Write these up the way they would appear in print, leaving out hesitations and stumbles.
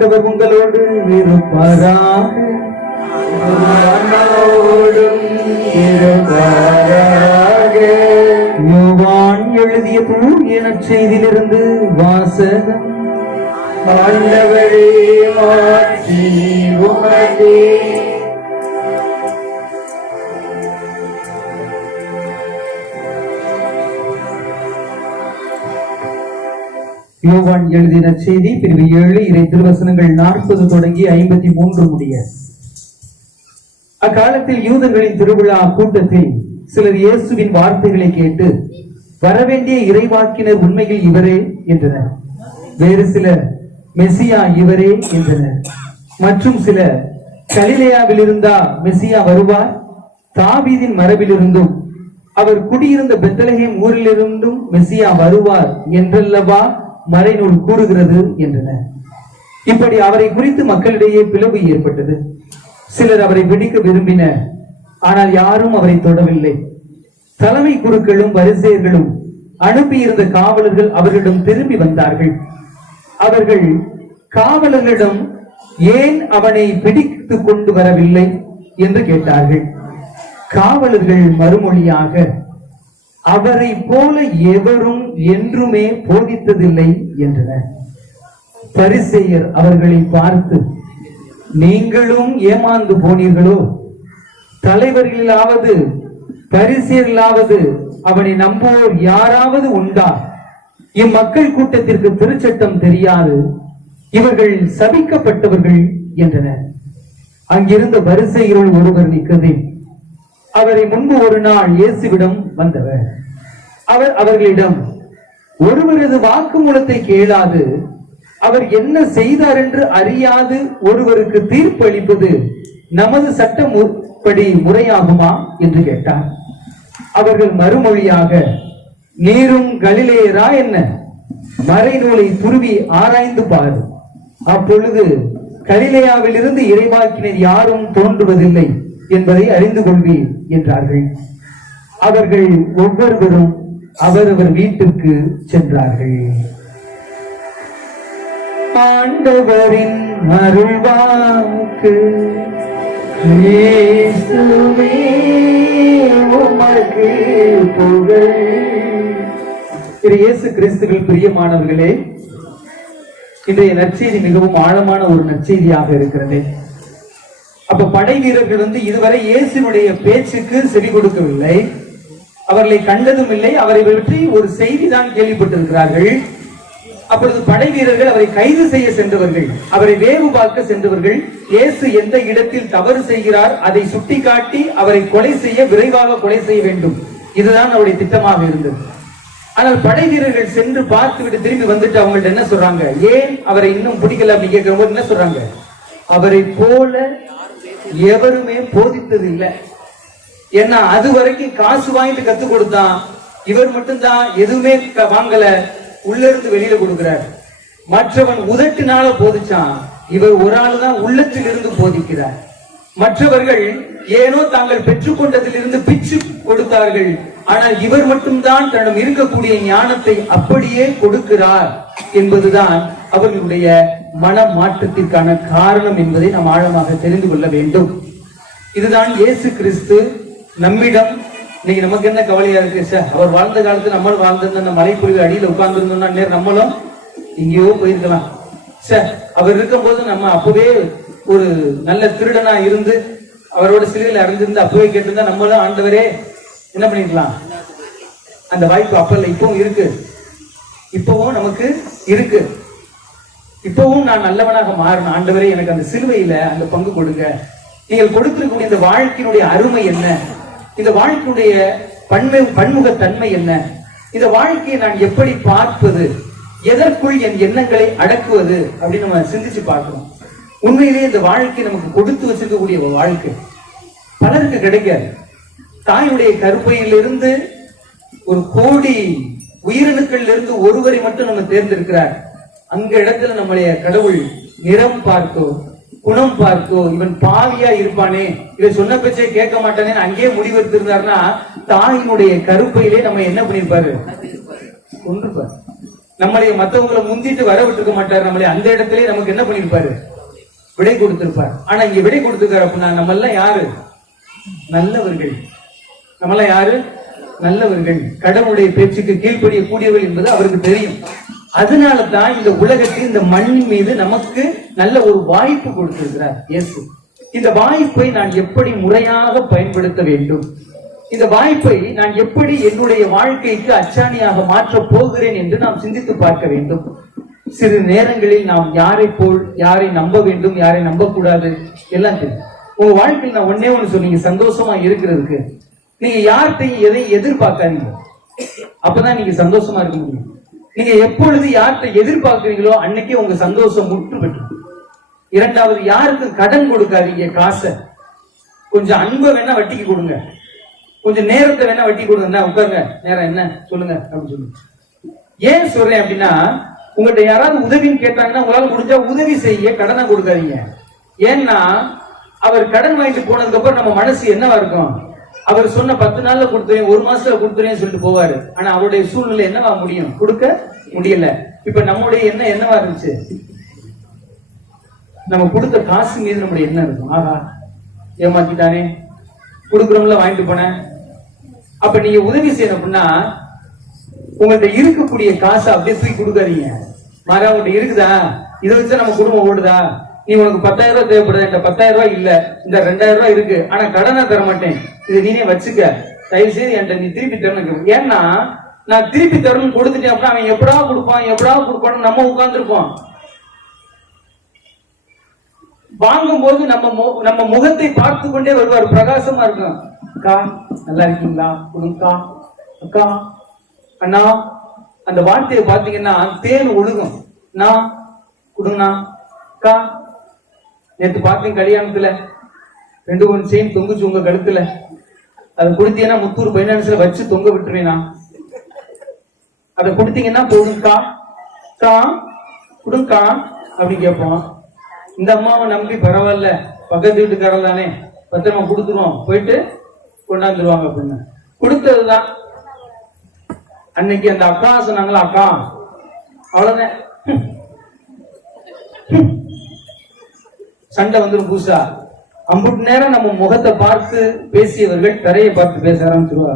ஆண்டவர் உங்களோடு இருப்பாராக. யோவான் எழுதிய தூய நற்செய்தியிலிருந்து வாசகம். ஆண்டவரே மாட்சி உமக்கே. யோவான் எழுதின செய்தி பிரிவு 7 இறை திருவசனங்கள் 40 தொடங்கி 53 முடிய. அக்காலத்தில் யூதர்களின் திருவிழா கூட்டத்தில் சிலர் இயேசுவின் வார்த்தைகளை கேட்டு, வரவேண்டிய இறைவாக்கினர் உண்மையில் இவரே என்றனர். வேறு சிலர், மெசியா இவரே என்றனர். மற்றும் சிலர், கலிலேயாவில் இருந்தா மெசியா வருவார்? தாவீதின் மரபிலிருந்தும் அவர் குடியிருந்த பெத்லகேம் ஊரிலிருந்தும் மெசியா வருவார் என்றல்லவா மறைநூல் கூறுகிறது என்றனர். இப்படி அவரை குறித்து மக்களிடையே பிளவு ஏற்பட்டது. சிலர் அவரை பிடிக்க விரும்பினர், ஆனால் யாரும் அவரை தொடவில்லை. தலைமை குருக்களும் பரிசேயர்களும் அனுப்பியிருந்த காவலர்கள் அவர்களிடம் திரும்பி வந்தார்கள். அவர்கள் காவலர்களிடம் ஏன் அவனை பிடித்து கொண்டு வரவில்லை என்று கேட்டார்கள். காவலர்கள் மறுமொழியாக, அவரை போல எவரும் என்றுமே போதித்ததில்லை என்றனர். பரிசேயர் அவர்களை பார்த்து, நீங்களும் ஏமாந்து போனீர்களோ? தலைவர்களாவது பரிசேயர்களாவது அவனை நம்புவோர் யாராவது உண்டா? இம்மக்கள் கூட்டத்திற்கு திருச்சட்டம் தெரியாது, இவர்கள் சபிக்கப்பட்டவர்கள் என்றனர். அங்கிருந்த பரிசேயருள் ஒருவர் நிக்கதேம், அவரை முன்பு ஒரு நாள் இயேசுவிடம் வந்தவர். அவர் அவர்களிடம், ஒருவரது வாக்குமூலத்தை கேளாது அவர் என்ன செய்தார் என்று அறியாது ஒருவருக்கு தீர்ப்பு அளிப்பது நமது சட்டப்படி முறையாகுமா என்று கேட்டார். அவர்கள் மறுமொழியாக, நீரும் கலிலேயரா என்ன? மறைநூலை துருவி ஆராய்ந்து பாரு, அப்பொழுது கலிலேயாவில் இருந்து இறைவாக்கினர் யாரும் தோன்றுவதில்லை என்பதை அறிந்து கொள்வீர் என்றார்கள். அவர்கள் ஒவ்வொருவரும் அவரவர் வீட்டுக்கு சென்றார்கள். ஆண்டவரின் அருள்வாக்கு. இயேசுவே உமக்கு புகழ். இயேசு கிறிஸ்துவில் பிரியமானவர்களே, இன்றைய நற்செய்தி மிகவும் ஆழமான ஒரு நற்செய்தியாக இருக்கிறது. அப்ப படை வீரர்கள் இதுவரை இயேசுனுடைய பேச்சுக்கு செவி கொடுக்கவில்லை, அவர்களை கண்டதும் இல்லை, அவரை பற்றி ஒரு செய்தி தான் கேள்விப்பட்டிருக்கிறார்கள். அப்பொழுது படை வீரர்கள் அவரை கைது செய்ய சென்றவர்கள், அவரை வேவு பார்க்க சென்றவர்கள், இயேசு எந்த இடத்தில் தவறு செய்கிறார் அதை சுட்டிக்காட்டி அவரை கொலை செய்ய, விரைவாக கொலை செய்ய வேண்டும், இதுதான் அவருடைய திட்டமாக இருந்தது. ஆனால் படை வீரர்கள் சென்று பார்த்து விட்டு திரும்பி வந்துட்டு அவங்கள்ட்ட என்ன சொல்றாங்க? ஏன் அவரை இன்னும் பிடிக்கல அப்படின்னு கேட்கும்போது என்ன சொல்றாங்க? அவரை போல எவருமே போதித்தது இல்லை. ஏன்னா அது வரைக்கும் காசு வாங்கிட்டு கத்து கொடுத்தான், இவர் மட்டும்தான் எதுவுமே வாங்கல, உள்ள இருந்து வெளியில கொடுக்கிறார். மற்றவன் உதட்டினால போதிச்சான், இவர் ஒரு ஆள் தான் உள்ளத்தில் இருந்து போதிக்கிறார். மற்றவர்கள் ஏனோ தாங்கள் பெற்றுக்கொண்டதில் இருந்து பிச்சு கொடுத்தார்கள், ஆனால் இவர் மட்டும்தான் தன்னிடம் இருக்கக்கூடிய ஞானத்தை அப்படியே கொடுக்கிறார் என்பதுதான் அவர்களுடைய மன மாற்றத்திற்கான காரணம் என்பதை நாம் ஆழமாக தெரிந்து கொள்ள வேண்டும். இதுதான் இயேசு கிறிஸ்து நம்மிடம். இன்னைக்கு நமக்கு என்ன கவலையா இருக்கு? சார், அவர் வாழ்ந்த காலத்துல நம்மளும் வாழ்ந்திருந்த அந்த மலைப்பொழிவு அடியில உட்கார்ந்து இருந்தோம்னா நம்மளும் எங்கேயோ போயிருக்கலாம். சார், அவர் இருக்கும் போது நம்ம அப்பவே ஒரு நல்ல திருடனா இருந்து அவரோட சிலையில அறிஞ்சிருந்து அப்பவே கேட்டிருந்தா நம்மளும் ஆண்டவரே என்ன பண்ணிருக்கலாம். அந்த வாய்ப்பு அப்ப இல்லை, இப்பவும் இருக்கு. இப்பவும் நமக்கு இருக்கு. இப்பவும் நான் நல்லவனாக மாறின ஆண்டவரே எனக்கு அந்த சிலுவையில அந்த பங்கு கொடுங்க. நீங்கள் கொடுத்திருக்கக்கூடிய இந்த வாழ்க்கையினுடைய அருமை என்ன? இந்த வாழ்க்கையுடைய பன்முகத்தன்மை என்ன? இந்த வாழ்க்கையை நான் எப்படி பார்ப்பது? எதற்குள் என் எண்ணங்களை அடக்குவது அப்படின்னு நம்ம சிந்திச்சு பார்க்கணும். உண்மையிலேயே இந்த வாழ்க்கை நமக்கு கொடுத்து வச்சிருக்கக்கூடிய வாழ்க்கை பலருக்கு கிடைக்காது. தாயுடைய கருப்பையிலிருந்து ஒரு கோடி உயிரணுக்கள் இருந்து ஒருவரை மட்டும் நம்ம தேர்ந்தெடுக்கிறார். அங்க இடத்துல நம்முடைய கடவுள் நிறம் பார்த்தோ, குணம் பார்த்தோ, இவன் பாவியா இருப்பானே, இவன் சொன்ன பேச்சே கேட்க மாட்டானே அங்கேயே முடிவெடுத்திருந்தாருன்னா தாயினுடைய கருப்பையிலே நம்ம என்ன பண்ணிருப்பாரு? கொண்டிருப்பார். நம்மளை மத்தவங்களை முந்திட்டு வர விட்டுருக்க மாட்டார். நம்மளை அந்த இடத்திலே நமக்கு என்ன பண்ணிருப்பாரு? விடை கொடுத்திருப்பார். ஆனா இங்க விடை கொடுத்திருக்காரு அப்படின்னா நம்ம எல்லாம் யாரு? நல்லவர்கள். நம்ம எல்லாம் யாரு? நல்லவர்கள். கடவுளுடைய பேச்சுக்கு கீழ்ப்படிய கூடியவர்கள் என்பது அவருக்கு தெரியும். அதனால தான் இந்த உலகத்தில் இந்த மண்ணின் மீது நமக்கு நல்ல ஒரு வாய்ப்பு கொடுத்திருக்கிறார் இயேசு. இந்த வாய்ப்பை நான் எப்படி முறையாக பயன்படுத்த வேண்டும், இந்த வாய்ப்பை நான் எப்படி என்னுடைய வாழ்க்கைக்கு அச்சாணியாக மாற்றப் போகிறேன் என்று நாம் சிந்தித்து பார்க்க வேண்டும். சிறு நேரங்களில் நாம் யாரை போல், யாரை நம்ப வேண்டும், யாரை நம்பக்கூடாது எல்லாம் தெரியும். உங்க வாழ்க்கையில் நான் ஒன்னே ஒண்ணு சொன்னீங்க, சந்தோஷமா இருக்கிறதுக்கு நீங்க யார்கிட்டையும் எதை எதிர்பார்க்காதீங்க. அப்பதான் நீங்க சந்தோஷமா இருக்க முடியும். நீங்க எப்பொழுது யார்கிட்ட எதிர்பார்க்கிறீங்களோ அன்னைக்கே உங்க சந்தோஷம் முற்று பெற்று. இரண்டாவது, யாருக்கும் கடன் கொடுக்காதீங்க. காசை கொஞ்சம் அன்பை வேணா வட்டிக்கு கொடுங்க, கொஞ்சம் நேரத்தை வேணா வட்டி கொடுங்க. உட்காருங்க, நேரம் என்ன சொல்லுங்க அப்படின்னு சொல்லுங்க. ஏன் சொல்றேன் அப்படின்னா, உங்கள்கிட்ட யாராவது உதவின்னு கேட்டாங்கன்னா உங்களால முடிஞ்சா உதவி செய்ய, கடனை கொடுக்காதீங்க. ஏன்னா அவர் கடன் வாங்கிட்டு போனதுக்கு அப்புறம் நம்ம மனசு என்னவா இருக்கும்? அவர் சொன்ன 10 நாள்ல கொடுத்துறேன், 1 மாசத்துல கொடுத்துறேன்னு சொல்லிட்டு போவாரு. ஆனா அவருடைய சூழ்நிலை என்னவா முடியும்? கொடுக்க முடியல. இப்ப நம்முடைய எண்ணம் என்னவா இருந்துச்சு? நம்ம கொடுத்த காசு மீது நம்முடைய எண்ணம் இருக்கும், ஆஹா ஏமாத்திட்டானே, கொடுக்குறோம்ல வாங்கிட்டு போனேன். அப்ப நீங்க உதவி செய்யணும் அப்படின்னா உங்கள்கிட்ட இருக்கக்கூடிய காசை அப்படியே தூக்கி கொடுக்காதீங்க. மாறா உங்கள்கிட்ட இருக்குதா, இதை வச்சு நம்ம குடும்பம் ஓடுதா? நீ உனக்கு 10,000 ரூபாய் தேவைப்படுது, இந்த 10,000 ரூபாய் இல்ல, இந்த 2,000 ரூபாய் இருக்கு, ஆனா கடனா தர மாட்டேன், இதை நீனே வச்சுக்க, தயவு செய்து என்கிட்ட நீ திருப்பி தரணும். ஏன்னா நான் திருப்பி தரணும் கொடுத்துட்டேன் அப்படின்னா அவன் எப்படா கொடுப்பான்னு நம்ம உட்கார்ந்துருப்போம். வாங்கும் போது நம்ம முகத்தை பார்த்து கொண்டே வருவார், பிரகாசமா இருக்கும். அக்கா நல்லா இருக்கீங்களா, கொடுங்கக்கா, அக்கா, அண்ணா. அந்த வார்த்தையை பாத்தீங்கன்னா தேன் ஒழுகும். நான் கொடுங்கண்ணா, அக்கா. நேற்று பார்த்தேன் கல்யாணத்துல 2 செயின் தொங்குச்சு உங்க கழுத்துல, அதை கொடுத்தீங்கன்னா முத்தூர் பைனான்ஸ்ல வச்சு தொங்க விட்டுருவேனா? அதை கொடுத்தீங்கன்னா போடுங்கக்கா, கா கொடுங்கக்கா அப்படி கேட்போம். இந்த அம்மாவை நம்பி பரவாயில்ல, பக்கத்து வீட்டுக்காரர் தானே, பத்திரமா கொடுத்துருவோம், போயிட்டு கொண்டாந்துருவாங்க அப்படின்னு கொடுத்ததுதான். அன்னைக்கு அந்த அக்கா சொன்னாங்களா, அக்கா அவ்வளவுதான், சண்டை வந்துடும் புதுசா. அம்புட்டு நேரம் நம்ம முகத்தை பார்த்து பேசியவர்கள் தரையை பார்த்து பேச ஆரம்பிச்சிருவா.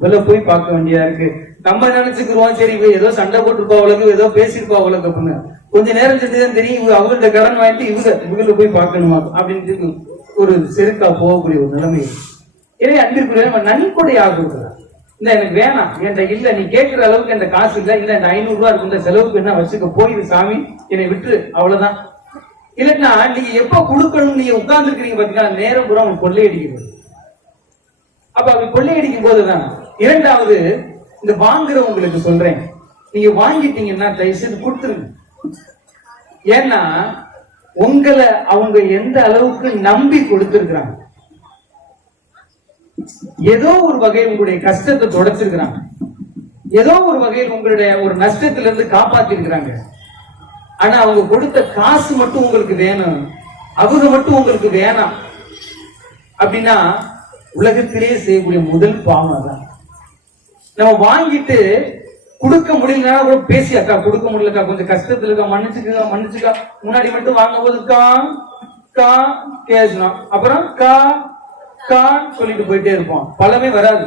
வெளில போய் பார்க்க வேண்டியதா இருக்கு. நம்ம நினைச்சுக்கிறோம் சரி ஏதோ சண்டை போட்டுருப்பா அவளுக்கு, ஏதோ பேசிருப்பா அவளுக்கு அப்படின்னு. கொஞ்ச நேரம் செஞ்சுதான் தெரியும் இவங்க அவங்கள்ட்ட கடன் வாங்கிட்டு இவங்கள போய் பார்க்கணுமா அப்படின்னு ஒரு செருக்கா போகக்கூடிய ஒரு நிலைமை. எனவே அன்பிற்குரிய நம்ம நன்கொடை ஆகுறோம். இல்ல எனக்கு வேணாம், என்கிட்ட இல்ல, நீ கேட்கிற அளவுக்கு எந்த காசு இல்ல, இல்ல இந்த 500 ரூபாய் இருக்கு, இந்த செலவுக்கு என்ன வச்சுக்க, போயிரு சாமி என்னை விட்டு, அவ்வளவுதான். இல்லைன்னா நீங்க எப்ப கொடுக்கணும் நீங்க உட்கார்ந்து இருக்கிறீங்க பாத்தீங்கன்னா நேரம் பூரா அவங்க கொள்ளையடிக்கிறது. அப்ப அவங்க கொள்ளையடிக்கும் போதுதான். இரண்டாவது, இந்த வாங்குறவங்களுக்கு சொல்றேன், நீங்க வாங்கிட்டீங்கன்னா தயவு செய்து கொடுத்துருங்க. ஏன்னா உங்களை அவங்க எந்த அளவுக்கு நம்பி கொடுத்திருக்கிறாங்க, ஏதோ ஒரு வகையில் உங்களுடைய கஷ்டத்தை தொடச்சிருக்கிறாங்க, ஏதோ ஒரு வகையில் உங்களுடைய ஒரு நஷ்டத்திலிருந்து காப்பாத்தி இருக்கிறாங்க. ஆனா அவங்க கொடுத்த காசு மட்டும் உங்களுக்கு வேணும், அவங்க மட்டும் உங்களுக்கு வேணாம் அப்படின்னா உலகத்திலேயே செய்யக்கூடிய முதல் பாவம் தான். நம்ம வாங்கிட்டு கொடுக்க முடியலன்னா கூட பேசி, அக்கா கொடுக்க முடியலக்கா, கொஞ்சம் கஷ்டத்துல இருக்கா, மன்னிச்சுக்கா, முன்னாடி மட்டும் வாங்கும் போது கா கேசணும், அப்புறம் கா சொல்லிட்டு போயிட்டே இருப்போம், பலமே வராது.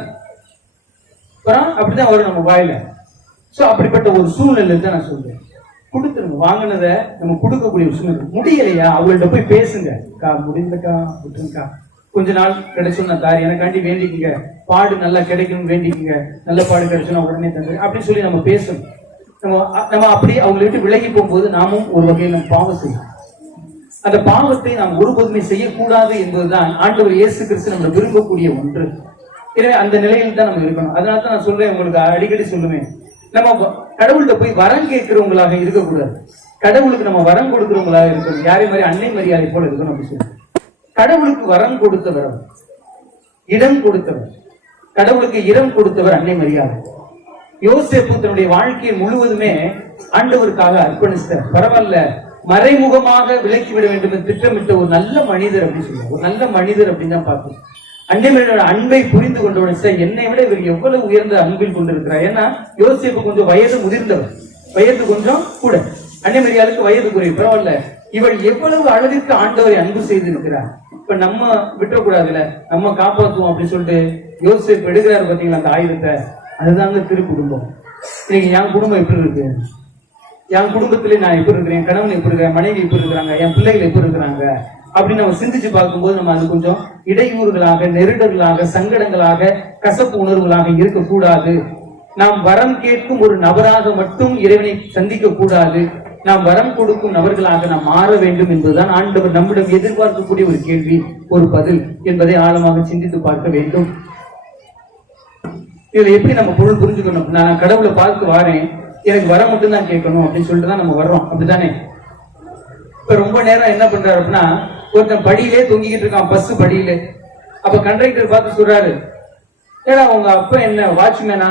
அப்புறம் அப்படிதான் வரும் நம்ம வாயில. சோ அப்படிப்பட்ட ஒரு சூழ்நிலை தான் நான் சொல்றேன். கொடுத்துருங்க, வாங்கினதை நம்ம கொடுக்கக்கூடிய சூழ்நிலை. முடியலையா அவங்கள்ட்ட போய் பேசுங்க, கா முடிந்தக்கா விட்டுருங்கக்கா, கொஞ்ச நாள் கிடைச்சும் நான் தாரி, எனக்காண்டி வேண்டிக்குங்க, பாடு நல்லா கிடைக்கணும் வேண்டிக்குங்க, நல்ல பாடு கிடைச்சுன்னா உடனே தந்து அப்படின்னு சொல்லி நம்ம பேசணும். நம்ம அப்படி அவங்களை விட்டு விலகி போகும்போது நாமும் ஒரு வகையில் நம்ம பாவம் செய்யணும். அந்த பாவத்தை நாம் ஒருபோதுமே செய்யக்கூடாது என்பதுதான் ஆண்டவர் இயேசு கிறிஸ்து நம்ம விரும்பக்கூடிய ஒன்று. எனவே அந்த நிலையில் தான் நம்ம இருக்கணும். அதனால தான் நான் சொல்றேன், உங்களுக்கு அடிக்கடி சொல்லுவேன், நம்ம கடவுள்கிட்ட போய் வரம் கேட்கிறவங்களாக இருக்கக்கூடாது, கடவுளுக்கு நம்ம வரம் கொடுக்கிறவங்களாக இருக்கணும். யாரை மாதிரி அன்னை மரியாதை போல இருக்கணும் அப்படி சொல்லி. கடவுளுக்கு வரம் கொடுத்தவர், இடம் கொடுத்தவர், கடவுளுக்கு இடம் கொடுத்தவர் அன்னை மரியாதை. யோசேப்பு தன்னுடைய வாழ்க்கையை முழுவதுமே ஆண்டவருக்காக அர்ப்பணித்தார். பரவாயில்ல, மறைமுகமாக விலக்கிவிட வேண்டும் என்று திட்டமிட்ட ஒரு நல்ல மனிதர் அப்படின்னு சொல்லுவாங்க. ஒரு நல்ல மனிதர் அப்படின்னு தான் பார்த்தோம். அன்னை மரியாதை அன்பை புரிந்து கொண்டவன், என்னை விட இவர் எவ்வளவு உயர்ந்த அன்பில் கொண்டிருக்கிறார். ஏன்னா யோசேப்பு கொஞ்சம் வயது முதிர்ந்தவர், வயது கொஞ்சம் கூட. அன்னை மரியாளுக்கு வயது குறைவு, பரவாயில்ல. இவள் எவ்வளவு அளவிற்கு ஆண்டவரை அன்பு செய்திருக்கிறார். இப்ப நம்ம விட்டுறக்கூடாதுல, நம்ம காப்பாற்றுவோம் அப்படின்னு சொல்லிட்டு யோசேப்பு எடுக்கிறாரு பாத்தீங்களா அந்த ஆயுதத்தை. அதுதாங்க திரு குடும்பம். இன்னைக்கு என் குடும்பம் எப்படி இருக்கு, என் குடும்பத்திலே நான் எப்படி இருக்கிறேன், என் கணவன் எப்படி இருக்கிறேன், மனைவி எப்படி இருக்கிறாங்க, என் பிள்ளைகள் எப்படி இருக்கிறாங்க அப்படின்னு நம்ம சிந்திச்சு பார்க்கும்போது நம்ம அது கொஞ்சம் இடையூறுகளாக, நெருடர்களாக, சங்கடங்களாக, கசப்பு உணர்வுகளாக இருக்கக்கூடாது. நாம் வரம் கேட்கும் ஒரு நபராக மட்டும் இறைவனை சந்திக்க கூடாது. நாம் வரம் கொடுக்கும் நபர்களாக நாம் மாற வேண்டும் என்பதுதான் ஆண்டவர் நம்மிடம் எதிர்பார்க்கக்கூடிய ஒரு கேள்வி, ஒரு பதில் என்பதை ஆழமாக சிந்தித்து பார்க்க வேண்டும். இதுல எப்படி நம்ம பொருள் புரிஞ்சுக்கணும்? நான் கடவுளை பார்த்து வாரேன், எனக்கு வர மட்டும் தான் கேட்கணும் அப்படின்னு சொல்லிட்டு தான் நம்ம வர்றோம், அப்படித்தானே? இப்ப ரொம்ப நேரம் என்ன பண்றாரு அப்படின்னா, ஒருத்தன் படியிலே தொங்கிக்கிட்டு இருக்கான், பஸ் படியிலே. அப்ப கண்டக்டர் பார்த்து சொல்றாரு, ஏடா உங்க அப்பா என்ன வாட்ச்மேனா,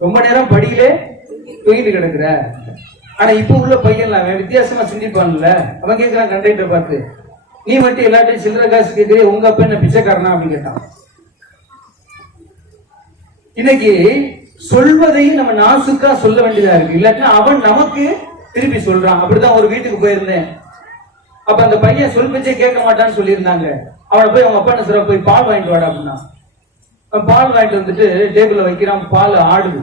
ரொம்ப நேரம் படியிலே தொங்கிட்டு கிடக்குற. ஆனா இப்ப உள்ள பையன் அவன் வித்தியாசமா சிந்திப்பான்ல. அவன் கேட்கிறான் கண்டக்டர் பார்த்து, நீ மட்டும் எல்லாத்தையும் சில்லற காசு கேட்கிறே, உங்க அப்பா என்ன பிச்சைக்காரனா அப்படின்னு கேட்டான். இன்னைக்கு சொல்வதையும் நம்ம நாசுக்கா சொல்ல வேண்டியதா இருக்கு, இல்லாட்டினா அவன் நமக்கு திருப்பி சொல்றான். அப்படிதான் ஒரு வீட்டுக்கு போயிருந்தேன். அப்ப அந்த பையன் சொல் பேச்சே கேட்க மாட்டான்னு சொல்லியிருந்தாங்க. அவனை போய் அவங்க அப்பா என்ன சொல்ற, போய் பால் வாங்கிட்டு வாடா அப்படின்னா. பால் வாங்கிட்டு வந்துட்டு டேபிள்ல வைக்கிறான், பால் ஆடுது.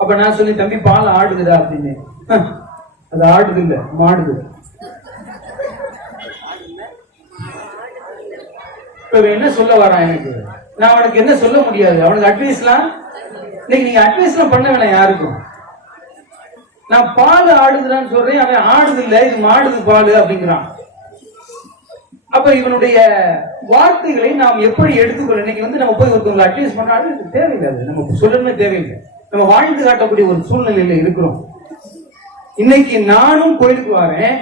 அப்ப நான் சொல்லி, தம்பி பால் ஆடுதுடா அப்படின்னு. அது ஆடுது இல்ல, மாடுது. இப்ப என்ன சொல்ல வரான் எனக்கு, நான் அவனுக்கு என்ன சொல்ல முடியாது. அவனுக்கு அட்வைஸ்லாம் இன்னைக்கு நீங்க அட்வைஸ்லாம் பண்ண வேணாம் யாருக்கும். நான் பால் ஆடுதுன்னு சொல்றேன், அவன் ஆடுது இல்ல, இது மாடுது பால் அப்படிங்கிறான். அப்ப இவனுடைய வார்த்தைகளை நாம் எப்படி எடுத்துக்கொள்ள, இன்னைக்கு நம்ம போய் ஒருத்தவங்களை அட்வைஸ் பண்றாங்க, தேவையில்லை, நம்ம சொல்லணுமே தேவையில்லை. நம்ம வாழ்ந்து காட்டக்கூடிய ஒரு சூழ்நிலையில இருக்கிறோம். இன்னைக்கு நானும் கோயிலுக்கு வரேன்,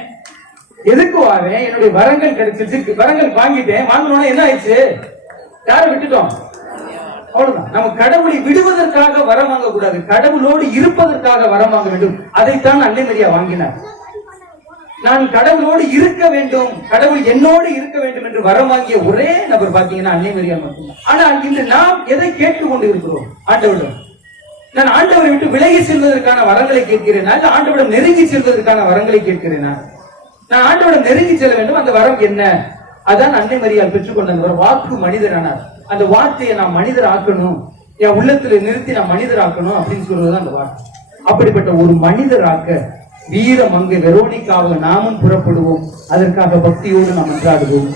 எதுக்கு வரேன், என்னுடைய வரங்கள் கிடைச்சிருச்சு, வரங்கள் வாங்கிட்டேன். வாங்கினோட என்ன ஆயிடுச்சு, யாரை விட்டுட்டோம், அவ்வளவுதான். நம்ம கடவுளை விடுவதற்காக வரம் வாங்க கூடாது, கடவுளோடு இருப்பதற்காக வரம் வாங்க வேண்டும். அதைத்தான் அன்னை மரியா வாங்கினார். நான் கடவுளோடு இருக்க வேண்டும், கடவுள் என்னோடு இருக்க வேண்டும் என்று வரம் வாங்கிய ஒரே நபர் பாத்தீங்கன்னா அன்னை மரியா மட்டும்தான். ஆனால் இன்று நாம் எதை கேட்டுக்கொண்டு இருக்கிறோம் ஆண்டவரிடம்? நான் ஆண்டவரை விட்டு விலகி செல்வதற்கான வரங்களை கேட்கிறேனா, இல்ல ஆண்டவரிடம் நெருங்கி செல்வதற்கான வரங்களை கேட்கிறேனா? நான் ஆண்டவரிடம் நெருங்கி செல்ல வேண்டும், அந்த வரம் என்ன? அதான் அன்னை மரியாள் பெற்றுக்கொண்ட அந்த வாக்கு மனிதரானார். அந்த வார்த்தையை நான் மனிதர் ஆக்கணும், என் உள்ளத்துல நிறுத்தி நான் மனிதர் ஆக்கணும் அப்படின்னு சொல்றதுதான் அந்த வார்த்தை. அப்படிப்பட்ட ஒரு மனிதராக்க வீர மங்கை வெரோனிக்காக நாமும் புறப்படுவோம். அதற்காக பக்தியோடு நாம் மன்றாடுவோம்.